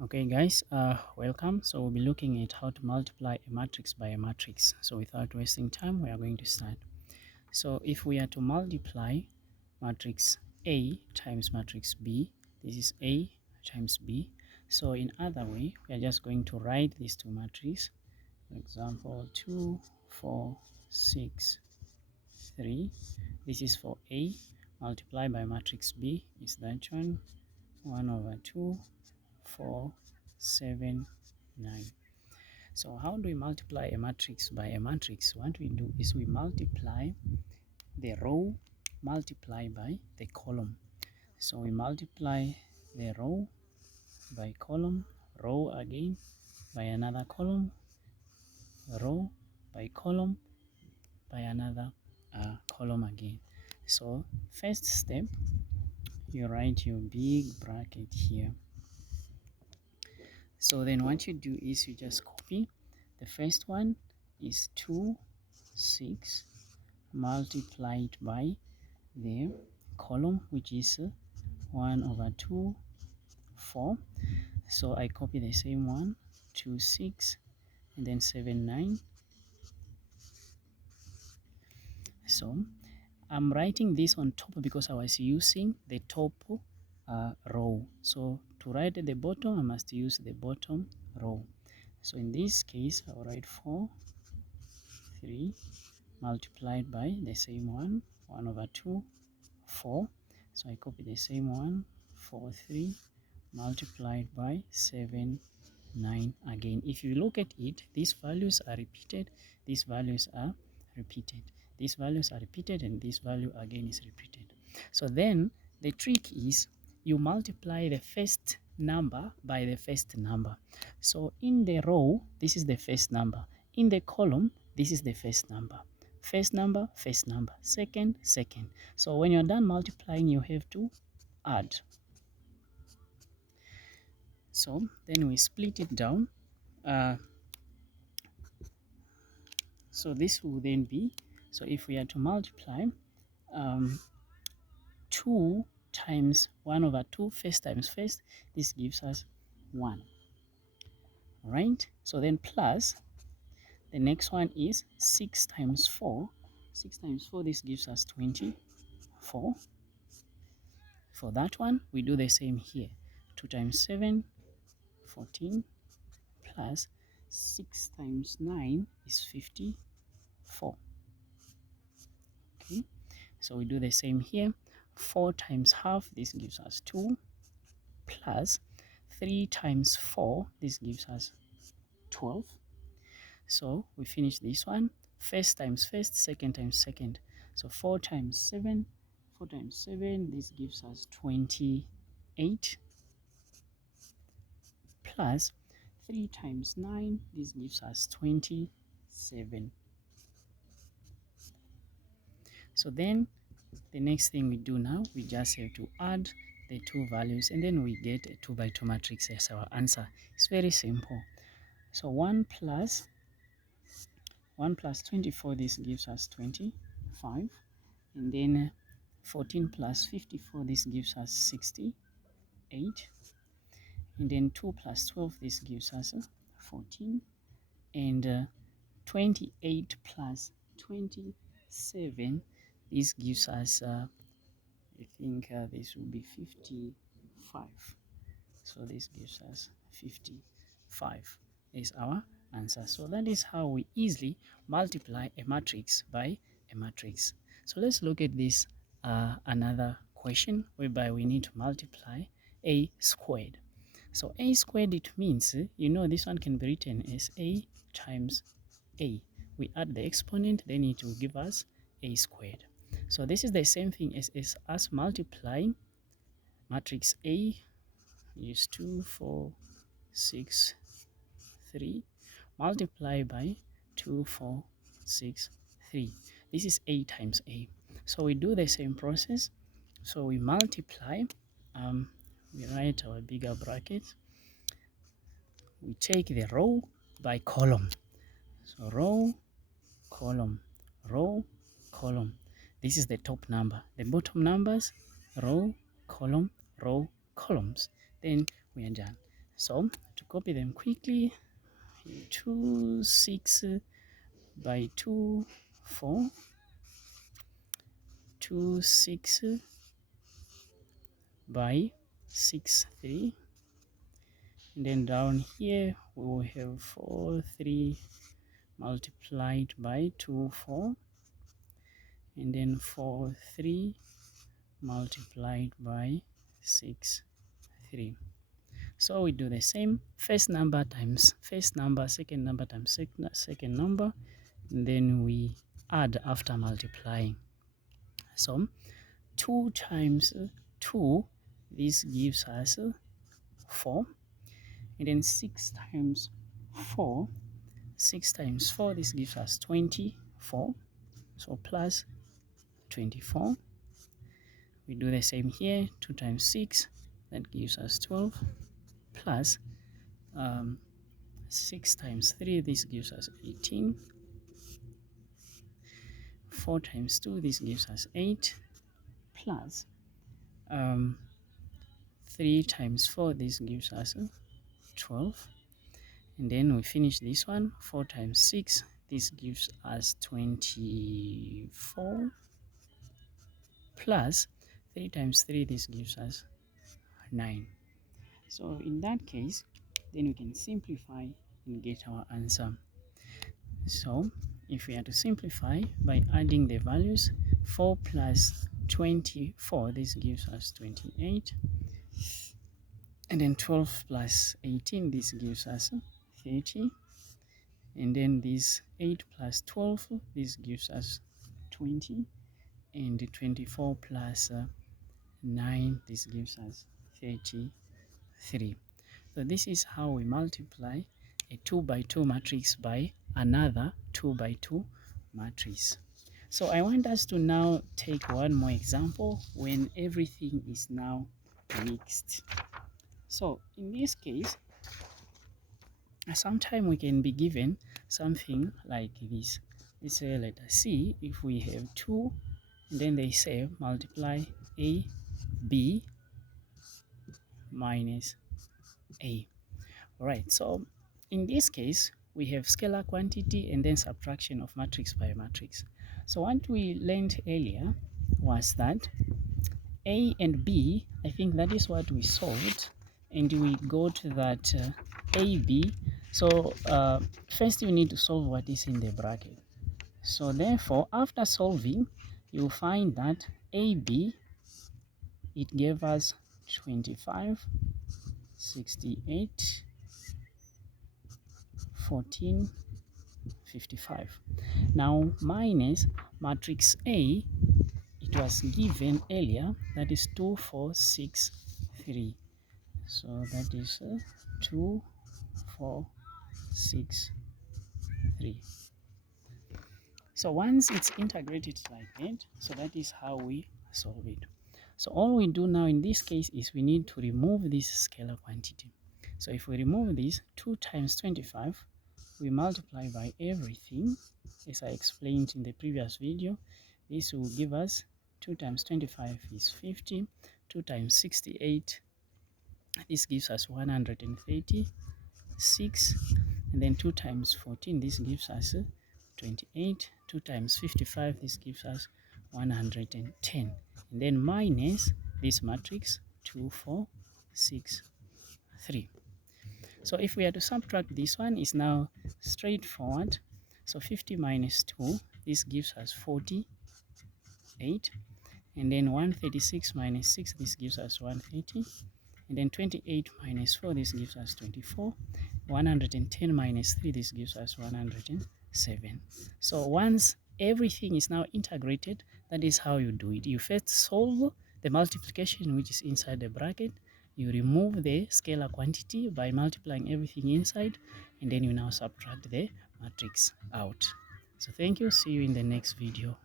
Okay guys, welcome. So we'll be looking at how to multiply a matrix by a matrix. So without wasting time, we are going to start. So if we are to multiply matrix A times matrix B, this is A times B. So in other way, we are just going to write these two matrices. For example, 2, 4, 6, 3. This is for A. Multiply by matrix B is that one. 1 over 2, 4, 7, 9. So how do we multiply a matrix by a matrix? What we do is we multiply the row multiply by the column. So we multiply the row by column, row again by another column, row by column by another column again. So first step, you write your big bracket here. So then what you do is you just copy. The first one is 2, 6 multiplied by the column, which is 1 over 2, 4. So I copy the same one, 2, 6, and then 7, 9. So I'm writing this on top because I was using the top row. So to write at the bottom, I must use the bottom row. So in this case, I'll write 4, 3 multiplied by the same one, 1 over 2, 4. So I copy the same one, 4, 3 multiplied by 7, 9 again. If you look at it, these values are repeated, these values are repeated, these values are repeated, and this value again is repeated. So then the trick is you multiply the first number by the first number. So in the row, this is the first number. In the column, this is the first number. First number, first number. Second, second. So when you're done multiplying, you have to add. So then we split it down. So this will then be, so if we are to multiply 2 times 1 over 2, first times first, this gives us 1. Right? So then plus, the next one is 6 times 4. 6 times 4, this gives us 24. For that one, we do the same here. 2 times 7, 14, plus 6 times 9 is 54. Okay, so we do the same here. 4 times half, this gives us 2, plus 3 times 4, this gives us 12. So we finish this one. First times first, second times second. So 4 times 7, 4 times 7, this gives us 28, plus 3 times 9, this gives us 27. So then the next thing we do now, we just have to add the two values, and then we get a 2 by 2 matrix as our answer. It's very simple. So 1 plus 24, this gives us 25, and then 14 plus 54, this gives us 68, and then 2 plus 12, this gives us 14, and 28 plus 27, this gives us I think this will be 55. So this gives us 55 is our answer. So that is how we easily multiply a matrix by a matrix. So let's look at this another question whereby we need to multiply a squared. So a squared, it means, this one can be written as a times a. We add the exponent, then it will give us a squared. So this is the same thing as us multiplying matrix A is 2, 4, 6, 3 multiply by 2, 4, 6, 3. This is A times A. So we do the same process. So we multiply, we write our bigger bracket. We take the row by column. So row, column, row, column. This is the top number. The bottom numbers, row, columns. Then we are done. So to copy them quickly, 2, 6 by 2, 4, 2, 6 by 6, 3, and then down here we will have 4, 3 multiplied by 2, 4, and then 4, 3 multiplied by 6, 3. So we do the same, first number times first number, second number times second number, and then we add after multiplying. So 2 times 2, this gives us 4, and then 6 times 4, 6 times 4, this gives us 24, so plus 24. We do the same here, 2 times 6, that gives us 12, plus 6 times 3, this gives us 18, 4 times 2, this gives us 8, plus 3 times 4, this gives us 12, and then we finish this one, 4 times 6, this gives us 24, plus 3 times 3, this gives us 9. So in that case, then we can simplify and get our answer. So if we are to simplify by adding the values, 4 plus 24, this gives us 28, and then 12 plus 18, this gives us 30, and then this 8 plus 12, this gives us 20, and 24 plus 9, this gives us 33. So this is how we multiply a 2 by 2 matrix by another 2 by 2 matrix. So I want us to now take one more example when everything is now mixed. So in this case, sometimes we can be given something like this. Let's say let us see if we have 2, and then they say multiply a b minus a. Alright, so in this case we have scalar quantity and then subtraction of matrix by matrix. So what we learned earlier was that a and b, I think that is what we solved, and we got that ab. So first you need to solve what is in the bracket. So therefore after solving, you find that ab, it gave us 25, 68, 14, 55. Now minus matrix A, it was given earlier, that is 2, 4, 6, 3. So that is 2, 4, 6, 3. So once it's integrated like that, so that is how we solve it. So all we do now in this case is we need to remove this scalar quantity. So if we remove this, 2 times 25, we multiply by everything, as I explained in the previous video. This will give us 2 times 25 is 50, 2 times 68, this gives us 136, and then 2 times 14, this gives us 28, 2 times 55, this gives us 110, and then minus this matrix 2, 4, 6, 3. So if we are to subtract this one, is now straightforward. So 50 minus 2, this gives us 48, and then 136 minus 6, this gives us 130, and then 28 minus 4, this gives us 24, 110 minus 3, this gives us 107. So once everything is now integrated, that is how you do it. You first solve the multiplication which is inside the bracket, you remove the scalar quantity by multiplying everything inside, and then you now subtract the matrix out. So thank you, see you in the next video.